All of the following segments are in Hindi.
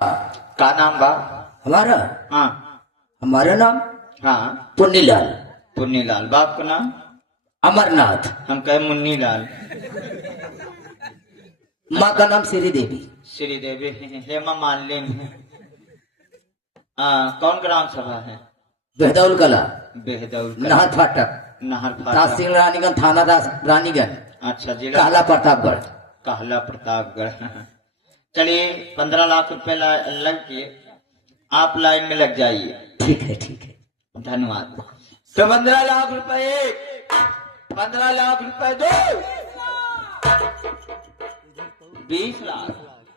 का नाम बा? हमारा हाँ हमारा नाम हाँ पुन्नीलाल। पुन्नीलाल। बाप का नाम? अमरनाथ। हम कहे मुन्नीलाल। माँ का नाम श्री देवी। श्री देवी हेमा मालिनी। कौन ग्राम सभा है? बेहदौल कला, बेहदौल नहर फाटक, नहर तहसील फाटक। रानीगंज, थाना रानीगंज, अच्छा, जिला कहला प्रतापगढ़। कहला प्रतापगढ़। चलिए 15 लाख रुपए लग के आप लाइन में लग जाइए। ठीक है ठीक है। धन्यवाद। तो 15 लाख रुपए एक, 15 लाख रुपए दो, 20 लाख,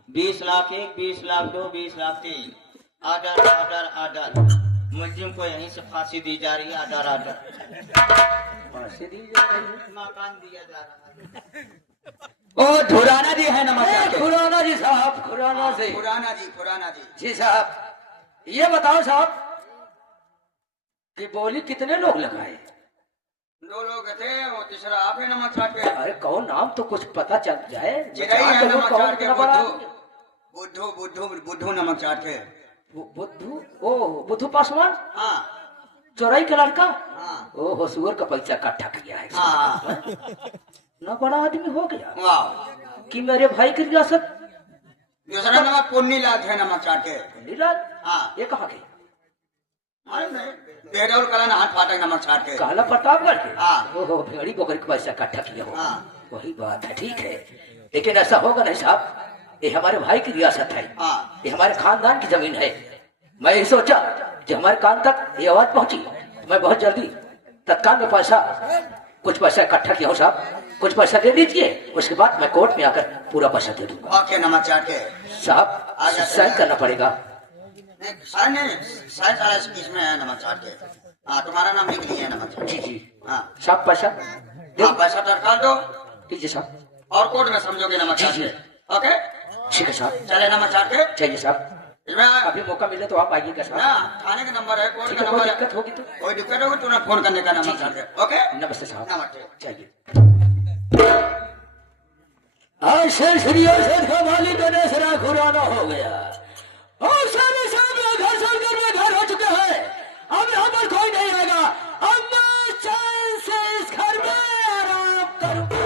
20 लाख एक, 20 लाख दो, 20 लाख तीन। Order order order. मुलजिम को यहीं से फांसी दी जा रही है। Order order. फांसी दी जा रही है, मकान दिया जा रहा है। ओ खुराना जी है नमस्कार। खुराना जी साहब, खुराना से। खुराना जी, खुराना जी। जी साहब, ये बताओ साहब कि बोली कितने लोग लगाए? 2 लोग थे, वो तीसरा आपने नमक चाट के। अरे कौन नाम तो कुछ पता चल जाए। चिड़ई है नमक चाट के। बड़ा बुद्धू बुद्धू बुद्धू नमक चाट के। बुद्धू, ओ बुद्धू पासवान, हाँ चौराई का लड़का। हाँ ओ होसुअर का पैसा इकट्ठा किया है। हाँ। ना बड़ा आदमी हो गया वाह। कि मेरे भाई की रियासत। दूसरा नमक पुन्नीलाल थे नमक चाट के। पुन्नीलाल, हाँ। ये कहाँ गए? बेहदौल कला नहर फाटक नमक चाट के। कहला प्रतापगढ़ के। हाँ। ओहो, भेड़ी बकरी का पैसा इकट्ठा किया हो। हाँ। वही बात है, ठीक है। लेकिन ऐसा होगा नहीं साहब, ये हमारे भाई की रियासत है। हाँ। ये हमारे खानदान की जमीन है। मैं ये सोचा कि हमारे कान तक ये आवाज पहुंची, मैं बहुत जल्दी तत्काल में कुछ पैसा इकट्ठा किया हो साहब। कुछ पैसा दे दीजिए, उसके बाद मैं कोर्ट में आकर पूरा पैसा दे दूंगा। ओके नमक चाट के। साहब साइन करना पड़ेगा। साइन सारा इसमें है नमक चाट के। हाँ, तुम्हारा नाम लिख लिया है नमक चाट। जी जी। हाँ साहब पैसा हाँ, पैसा तत्काल दो दीजिए साहब। और कोर्ट में समझोगे नमक चाट जी, के। ओके ठीक है साहब। चले नमक चाट के। चाहिए साहब, इसमें अभी मौका मिले तो आप आइएगा साहब। ना थाने का नंबर है, कोर्ट ठीक का है, कोई नंबर है। दिक्कत होगी तो। कोई दिक्कत होगी तुरंत फोन करने का नमक चाट के। ओके नमस्ते साहब। नमस्ते। चाहिए। ऐसे श्री का मालिक गणेश खुराना हो गया और सारे सब घर सब में घर हो चुके हैं। अब यहाँ पर कोई नहीं आएगा। अब मैं चैन से इस घर में आराम करूंगा।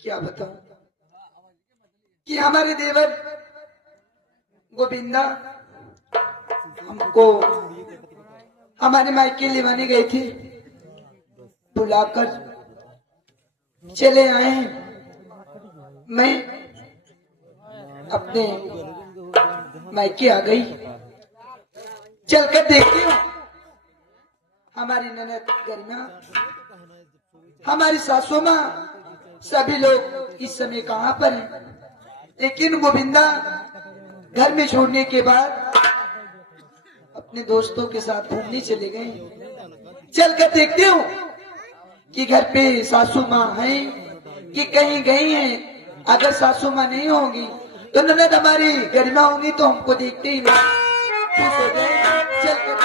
क्या बताऊं कि हमारे देवर गोविंदा हमको हमारे मायके लेवाने गए थे, बुलाकर चले आए हैं। मैं अपने मायके आ गई। चलकर देखती हूँ हमारी ननद गरिमा, हमारी सासू माँ, सभी लोग इस समय कहाँ पर हैं। लेकिन गोविंदा घर में छोड़ने के बाद अपने दोस्तों के साथ घूमने चले गए। चलकर देखते हो कि घर पे सासू माँ है कि कहीं गई हैं। अगर सासू माँ नहीं होगी तो ननद हमारी गरिमा होंगी तो हमको देखते ही नहीं खुश हो गए। चलकर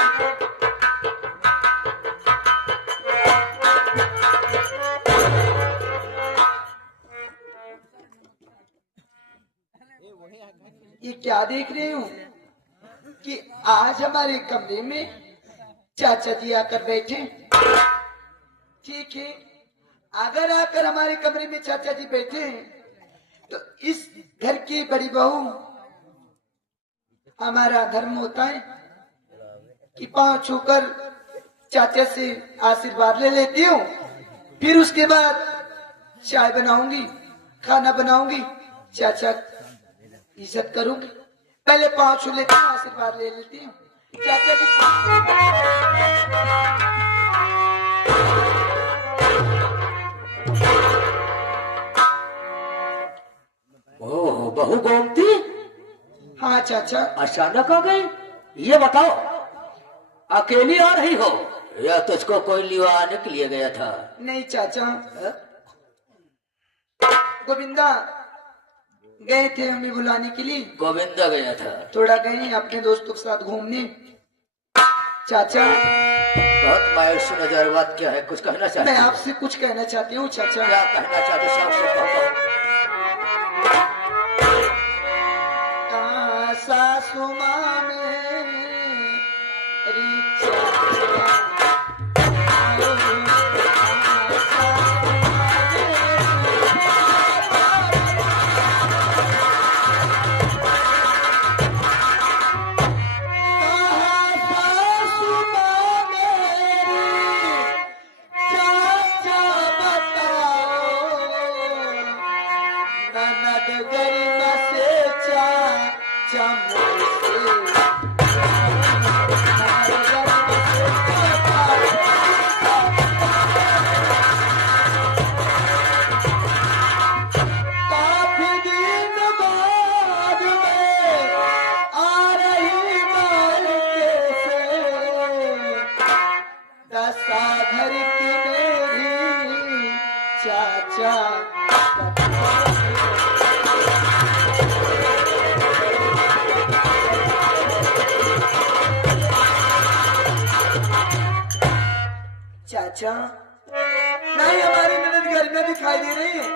ये क्या देख रहे हो कि आज हमारे कमरे में चाचा जी आकर बैठे। ठीक है, अगर आकर हमारे कमरे में चाचा जी बैठे हैं तो इस घर की बड़ी बहू, हमारा धर्म होता है कि पांव छूकर चाचा से आशीर्वाद ले लेती हूँ। फिर उसके बाद चाय बनाऊंगी, खाना बनाऊंगी, चाचा इज्जत करूंगी। पहले पांव छू लेती हूँ, आशीर्वाद ले लेती हूँ। चाचा जी ओह बहू गोमती, हाँ चाचा। अचानक आ गई? ये बताओ, अकेली आ रही हो या तुझको कोई लिवाने के लिए गया था? नहीं चाचा, गोविंदा गए थे हमें बुलाने के लिए। गोविंदा गया था? थोड़ा गए अपने दोस्तों के साथ घूमने। चाचा बहुत मायूस नजर, बात क्या है? कुछ कहना चाहते मैं हो? आपसे कुछ कहना चाहती हूँ चाचा। क्या कहना चाहते हो? साफ से कहो। कहाँ सासू माँ मेरी चाचा, घर की मेरी चाचा। चाचा नहीं, हमारी ननद घर में दिखाई दे रही है,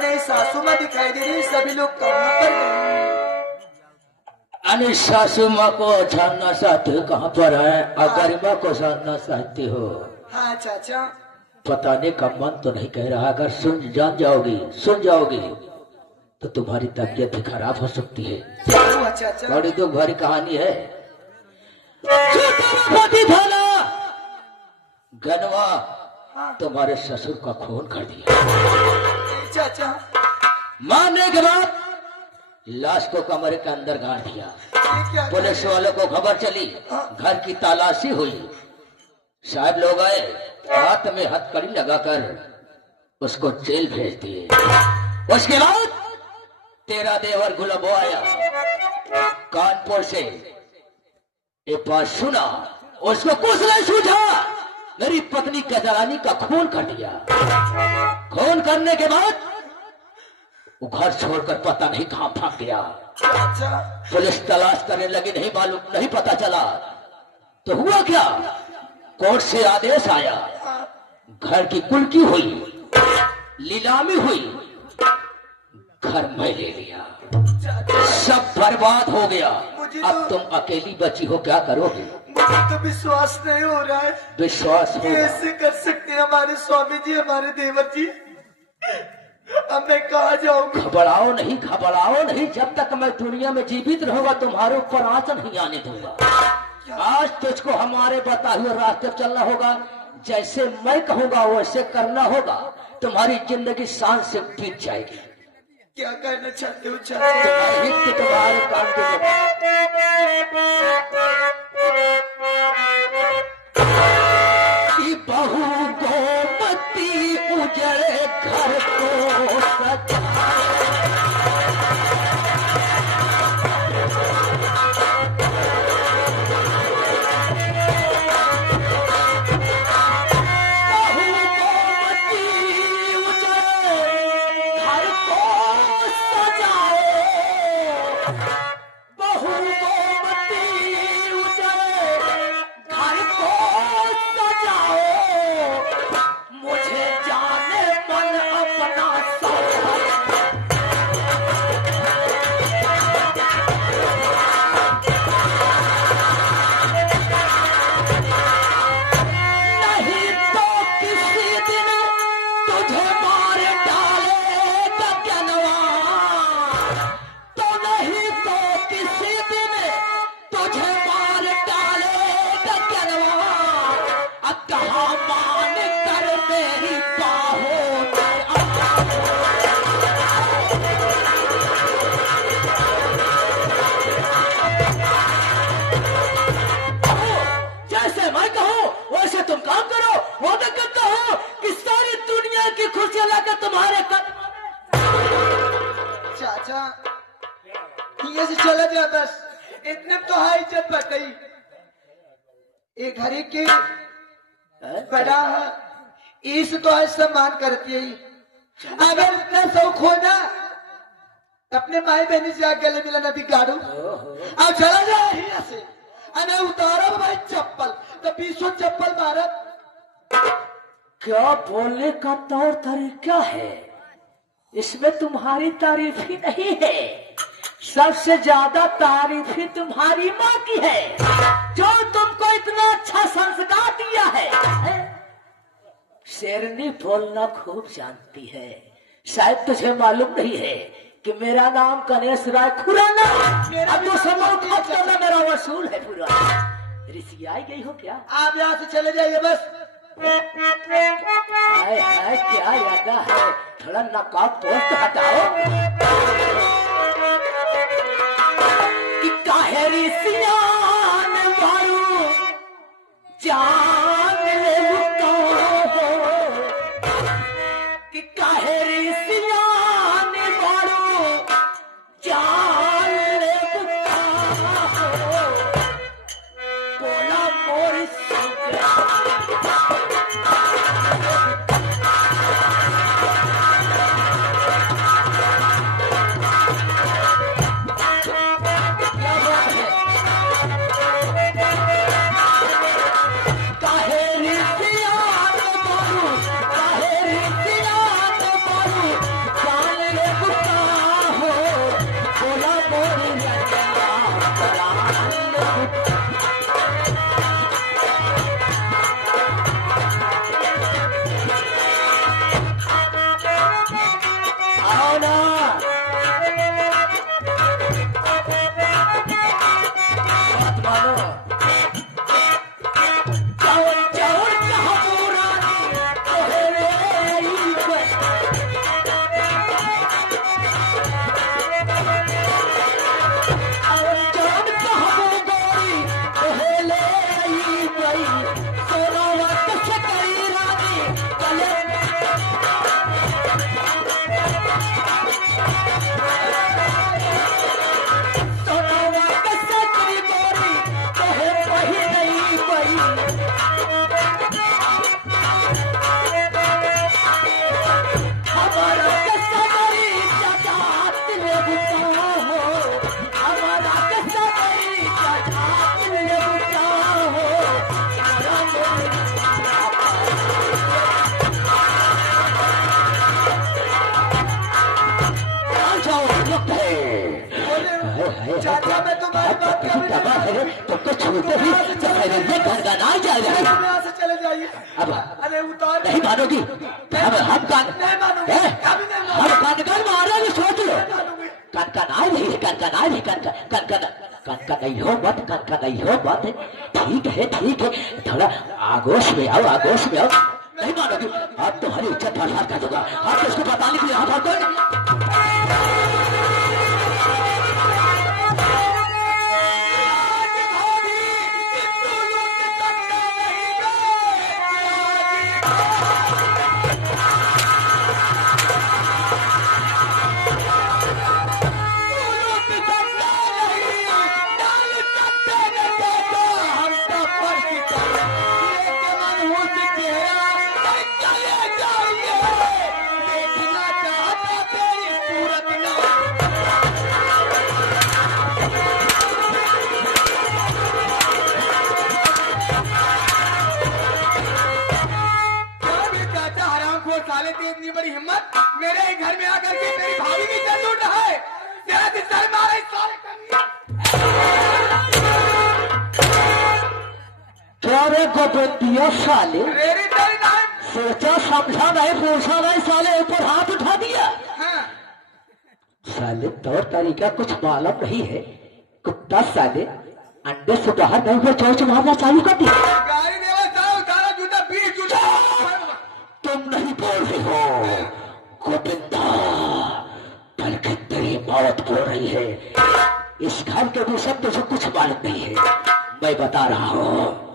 नहीं सासू माँ दिखाई दे रही है। सभी लोग कहाँ पर गए? अरे सासू माँ को जानना चाहते हो कहाँ पर है? अगर माँ को जानना चाहते हो? हाँ चाचा। पता नहीं का मन तो नहीं कह रहा, अगर सुन जाओगी तो तुम्हारी तबीयत भी खराब हो सकती है। क्या हुआ चाचा? बड़ी दुख भरी कहानी है। था ना गनवा, हाँ तुम्हारे ससुर का खून कर दिया। चाचा। मारने के बाद लाश को कमरे के अंदर गाड़ दिया। ये क्या? पुलिस वालों को खबर चली, घर की तलाशी हुई, साहब लोग आए, हाथ में हथकड़ी लगाकर उसको जेल भेज दिए। उसके बाद तेरा देवर गुलाबो आया कानपुर से, एक बात सुना, उसको कुछ नहीं सूझा, मेरी पत्नी कजरानी का खून कर दिया। खून करने के बाद वो घर छोड़कर पता नहीं कहां भाग गया। चाचा पुलिस तलाश करने लगी, नहीं मालूम, नहीं पता चला। तो हुआ क्या, कोर्ट से आदेश आया, घर की कुल्की हुई, नीलामी हुई, घर मैं ले लिया, सब बर्बाद हो गया। अब तुम अकेली बची हो, क्या करोगे? मुझे तो विश्वास नहीं हो रहा है। विश्वास होगा। कैसे कर सकते हैं हमारे स्वामी जी, हमारे देवर जी? अब मैं कहाँ जाऊंगा? घबराओ नहीं, जब तक मैं दुनिया में जीवित रहूंगा तुम्हारे ऊपर आंच नहीं आने दूंगा। आज तुझको हमारे बताए हुए रास्ते चलना होगा, जैसे मैं कहूंगा वैसे करना होगा, तुम्हारी जिंदगी शान से बीत जाएगी। क्या कहना चाहते हो चाचा? तुम्हारे हित के तुम्हारे काम के कि बहू गोमती उजड़े घर को सजाए। चला जा बस, इतने तो हाई इज्जत बढ़ गई। ये घरे के बड़ा है, इस तो है सम्मान करती है। अगर इतना शौक हो ना, अपने माई बहनी से आगे गले मिला नदी गाड़ू, अब चला जा यहाँ से। अने उतारा भाई चप्पल, तो 20 चप्पल मारा। क्या बोलने का तौर तरीका है, इसमें तुम्हारी तारीफ ही नहीं है, सबसे ज्यादा तारीफ ही तुम्हारी माँ की है, जो तुमको इतना अच्छा संस्कार दिया है। शेरनी बोलना खूब जानती है, शायद तुझे मालूम नहीं है कि मेरा नाम गणेश राय खुराना। अब तो समय खर्च करना मेरा वसूल है पूरा। ऋषि आई गई हो क्या? आप यहाँ से चले जाइए बस। हाय हाय क्या यादा है, थोड़ा नकाब पोस्ट हटाओ। कि काहे ऋषियान मारू जान ले मुको, कि काहे ऋषियान मारू जान ले मुको, बोला मोर चाचा मैं तुम्हारी बात कर रहा हूँ। तुमको छूते ही ये गनगनाई जा रही है। यहाँ से चले जाइए। अब अरे उतार नहीं मानोगी, हम कान मारेंगे, सोच लो। कनकनाई नहीं है, कनकनाई नहीं, कनकन नहीं हो मत, कनकन नहीं हो मत। ठीक है, थोड़ा आगोश में आओ, आगोश में आओ। नहीं मानोगी, अब तुम्हारी इज्जत बर्बाद कर दूंगा। आप इसको बताने के लिए यहाँ पर साले की इतनी बड़ी हिम्मत, मेरे ही घर में आकर के मेरी भाभी की इज्जत लूट रहा है। तेरा दिल सर मारे साले क्या रे गोबंदिया साले, मेरी तेरी नाम सोचा समझा नहीं, पूछा नहीं, साले ऊपर हाथ उठा दिया। हाँ। साले तौर तरीका कुछ मालूम नहीं है, कुत्ता साले अंडे से बाहर नहीं हुआ चौच मारना चालू कर दिया। गाड़ी देवा साला उतारा जूता 20 जूता। तुम नहीं बोल रहे हो गोविंदा, बल्कि तेरी मौत हो रही है। इस घर के विषय तुझे कुछ मालूम नहीं है, मैं बता रहा हूँ।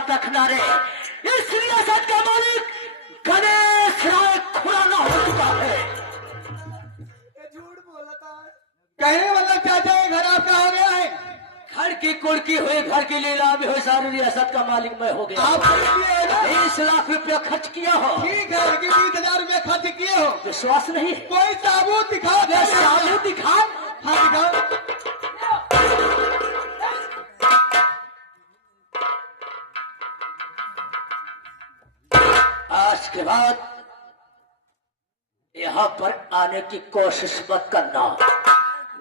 याद रखना रे, इस रियासत का मालिक गणेश राय खुराना हो चुका है। झूठ बोलता है। कहने वाला चाचा ये घर आपका हो गया है। घर की कुड़की हुई, घर की लीलामी हुई, सारी रियासत का मालिक मैं हो गया। आप खर्च किए हो ना? 20 लाख रुपया खर्च किया हो। ठीक है, लेकिन 20,000 रुपये खर्च किए हो। विश्वास नहीं है? कोई सबूत दिखा दे। साबुत दिखा। हाँ दिखाओ। आज के बाद यहाँ पर आने की कोशिश मत करना,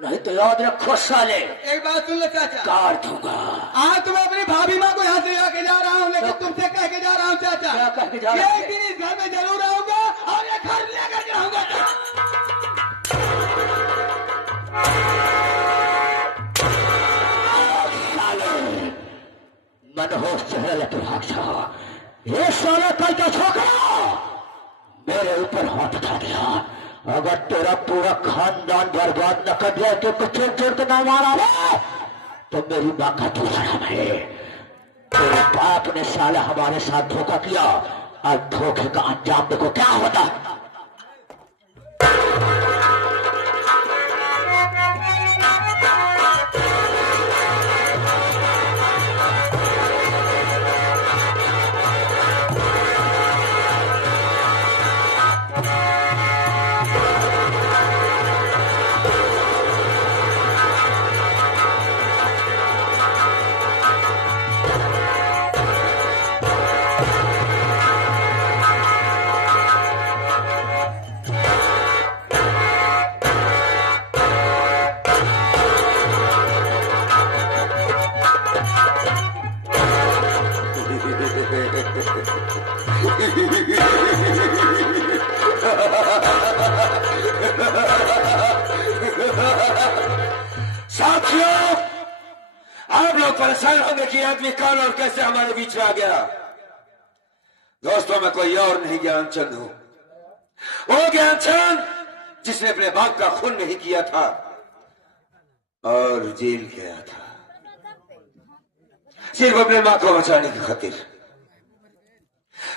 नहीं तो याद रखो साले, एक बात सुन ले चाचा, काट दूंगा। आज तो मैं अपनी भाभी माँ को यहाँ से आके जा रहा हूँ, लेकिन तुमसे कह के जा रहा हूँ चाचा। क्या कह के जा रहा है? एक दिन इस घर में जरूर आऊंगा और ये घर लेकर जाऊंगा। मनोहर चहल के भाषा, ये साला कल का छोकरा मेरे ऊपर हाथ उठा दिया। अगर तेरा पूरा खानदान बर्बाद न कर दिया तो कुछ चोर तो ना मारा रे, तो मेरी माँ का दूसरा है। तेरे बाप ने साला हमारे साथ धोखा किया, और धोखे का अंजाम देखो क्या होता। साथियों, आप लोग परेशान होंगे कि आदमी कौन और कैसे हमारे बीच में आ गया। दोस्तों, मैं कोई और नहीं, ज्ञानचंद हूं। वो ज्ञानचंद जिसने अपने बाप का खून नहीं किया था और जेल गया था सिर्फ अपने मां को बचाने की खातिर।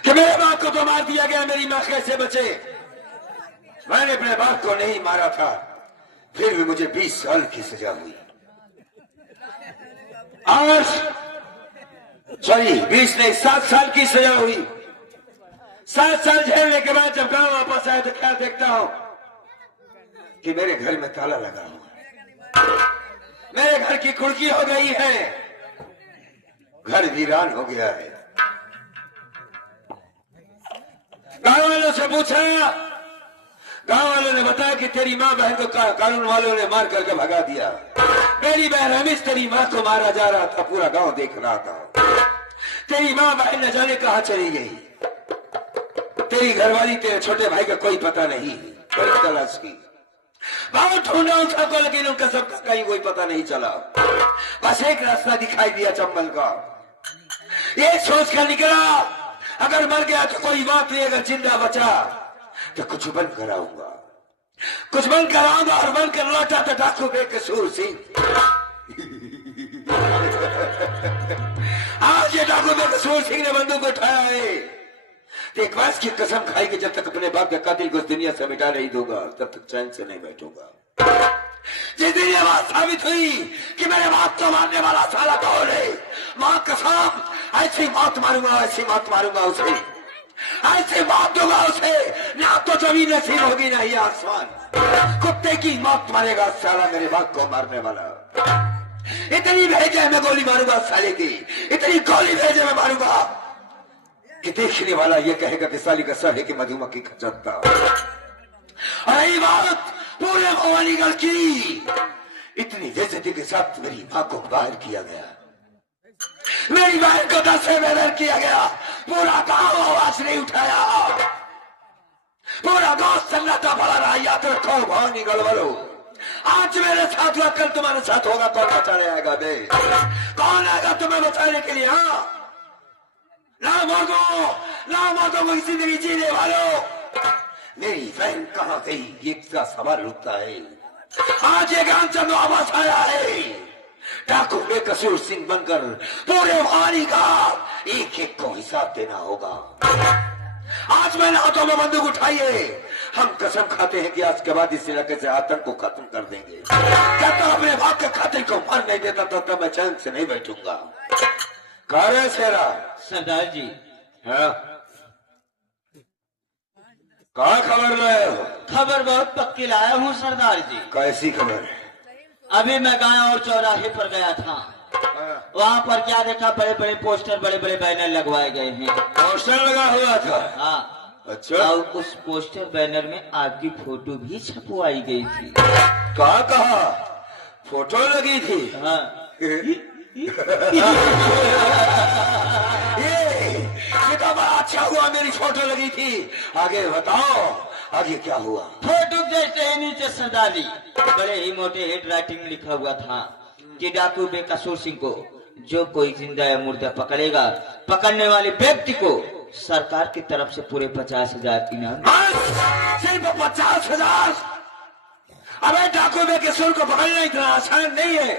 कि मेरे बाप को तो मार दिया गया, मेरी मां कैसे बचे। मैंने अपने बाप को नहीं मारा था, फिर भी मुझे 20 साल की सजा हुई। आज सॉरी 20 नहीं 7 साल की सजा हुई। 7 साल झेलने के बाद जब गांव वापस आया तो क्या देखता हूं कि मेरे घर में ताला लगा हुआ है, मेरे घर की खिड़की हो गई है, घर वीरान हो गया है। गांव वालों से पूछा, गांव वालों ने बताया कि तेरी मां बहन को कानून वालों ने मार करके भगा दिया। मेरी बहन रमेश तेरी मां को मारा जा रहा था, पूरा गांव देख रहा था। तेरी मां बहन न जाने कहां चली गई। तेरी घरवाली, तेरे छोटे भाई का कोई पता नहीं। बड़ी तलाश की, बहुत ढूंढा उन सबको, लेकिन उनका सबका कहीं कोई पता नहीं चला। बस एक रास्ता दिखाई दिया चंबल का। ये सोच कर निकला, अगर मर गया तो कोई बात नहीं, अगर जिंदा बचा तो कुछ बन कराऊंगा, कुछ बन कराऊंगा। और बन कर लौटा तो डाकू बेकसूर सिंह। आज ये डाकू बेकसूर सिंह ने बंदूक उठाया है। तो एक बात की कसम खाई कि जब तक अपने बाप के कातिल को इस दुनिया से मिटा नहीं दूंगा, तब तक चैन से नहीं बैठूंगा। जिस दिन ये बात साबित हुई कि मेरे बाप को मारने वाला साला कौन है, मां कसम ऐसी मौत मारूंगा, ऐसी मौत मारूंगा उसे, ऐसे मौत दूंगा उसे, ना तो जमीन नसीब होगी ना ही आसमान। कुत्ते की मौत मारेगा साला मेरे बाप को मारने वाला। इतनी भेजे मैं गोली मारूंगा साले की, इतनी गोली भेजे मैं मारूंगा कि देखने वाला ये कहेगा कि साली का सर है कि मधुमक्खी का चत्ता। और यही बात पूरे भवानीगढ़ की, इतनी बेइज्जती के साथ मेरी मां को बाहर किया गया, मेरी बहन को 10 से बेदर किया गया। पूरा गांव आवाज नहीं उठाया, पूरा गांव सन्नाटा पड़ा रहा। याद रखो भवानीगढ़ वालों, आज मेरे साथ हुआ, कल तुम्हारे साथ होगा। कौन बचाने आएगा बे? कौन आएगा तुम्हें बचाने के लिए? हाँ, ना मौतों को जिंदगी जीने वालों, मेरी बहन कहां गई, एक सा सवाल उठता है। आज ये ज्ञानचंद वापस आया है, डाकू बेकसूर सिंह बनकर पूरे भवानी का एक एक को हिसाब देना होगा। आज मैंने हाथों में बंदूक उठाई है, हम कसम खाते हैं कि आज के बाद इस इलाके से आतंक को खत्म कर देंगे। जब तक अपने बाप के कातिल को मार नहीं देता तब तक मैं चैन से नहीं बैठूंगा। कह रहे शेरा? सरदार जी, हाँ, कहा खबर लाए हो? खबर बहुत पक्की लाया हूँ सरदार जी। कैसी खबर है? अभी मैं गांव और चौराहे पर गया था, वहाँ पर क्या देखा, बड़े बड़े पोस्टर, बड़े बड़े बैनर लगवाए गए हैं। पोस्टर लगा हुआ था? हाँ। अच्छा। और उस पोस्टर बैनर में आपकी फोटो भी छपवाई गई थी। कहा फोटो लगी थी? हाँ। ये तो बड़ा अच्छा हुआ मेरी फोटो लगी थी। आगे बताओ, आगे क्या हुआ? फोटो जैसे ही नीचे सरदार जी बड़े ही मोटे हेड राइटिंग में लिखा हुआ था कि डाकू बेकसूर सिंह को जो कोई जिंदा या मुर्दा पकड़ेगा, पकड़ने वाले व्यक्ति को सरकार की तरफ से पूरे 50,000 इनाम। सिर्फ 50,000? अबे डाकू बेकसूर को पकड़ना इतना आसान नहीं है।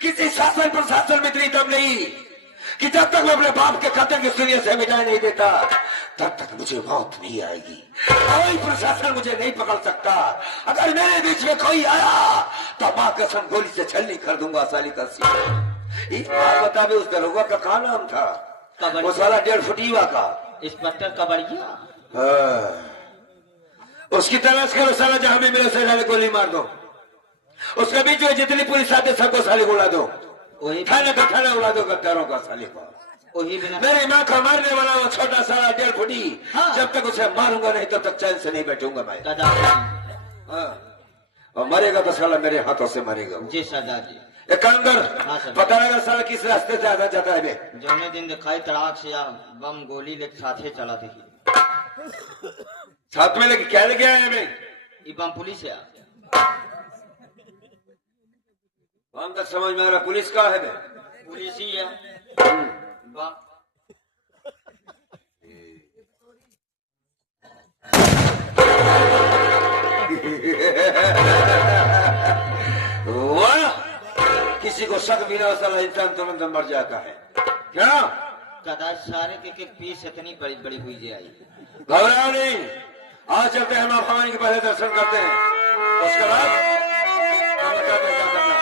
किसी शासन प्रशासन में इतनी दम नहीं कि जब तक मैं अपने बाप के खाते की दुनिया से मिटा नहीं देता तब तक मुझे मौत नहीं आएगी। कोई प्रशासन मुझे नहीं पकड़ सकता। अगर मेरे बीच में कोई आया तो मां कसम गोली से छलनी कर दूंगा। साली का सी इस बात बता दे, उस दरोगा का क्या नाम था? वो साला 1.5 फुटिया का इंस्पेक्टर कबड़िया। उसकी तलाश करो साला, जहां भी मिले से गोली मार दो। उसके बीच में जितनी पुलिस आते सबको साली उड़ा दो। वही थाने का थाना उड़ा दो गद्दारों का साले को। वही बिना मेरी माँ को मारने वाला वो छोटा साला 1.5 फुटी, हाँ। जब तक उसे मारूंगा नहीं तब तक चैन से नहीं बैठूंगा मैं। हाँ। और मरेगा तो साला मेरे हाथों से मरेगा। जी सरदार जी। एक काम कर, हाँ, सर। पता लगा साला किस रास्ते से आना चाहता है? जौने दिन दिखाई तड़ाक से या बम गोली लेके साथे चला थी। साथ में लेके क्या लेके आया मैं? ये बम पुलिस है। हम तक समझ में आ रहा पुलिस का है बे? पुलिस ही है। बम वाह, किसी को शक बिना साला इंसान तुरंत मर जाता है क्या? कदाच सारे के पीस इतनी बड़ी बड़ी हुई जाए। घबराओ नहीं, आज चलते हैं मां भवानी के पहले दर्शन करते हैं, उसके बाद हम बताते हैं क्या करना है।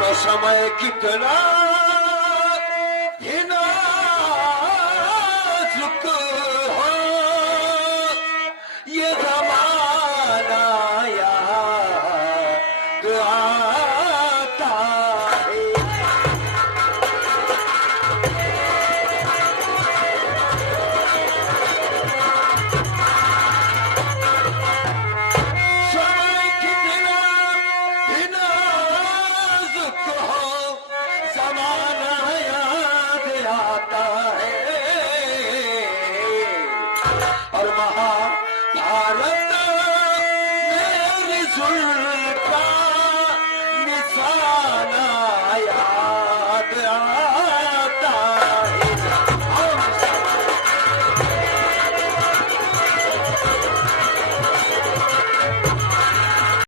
तो समय कितना ही नाजुक हो, ये जमाना याद आता है। समय कितना ही नाजुक हो, जमाना याद आता है। और महाभारत मेरी सुन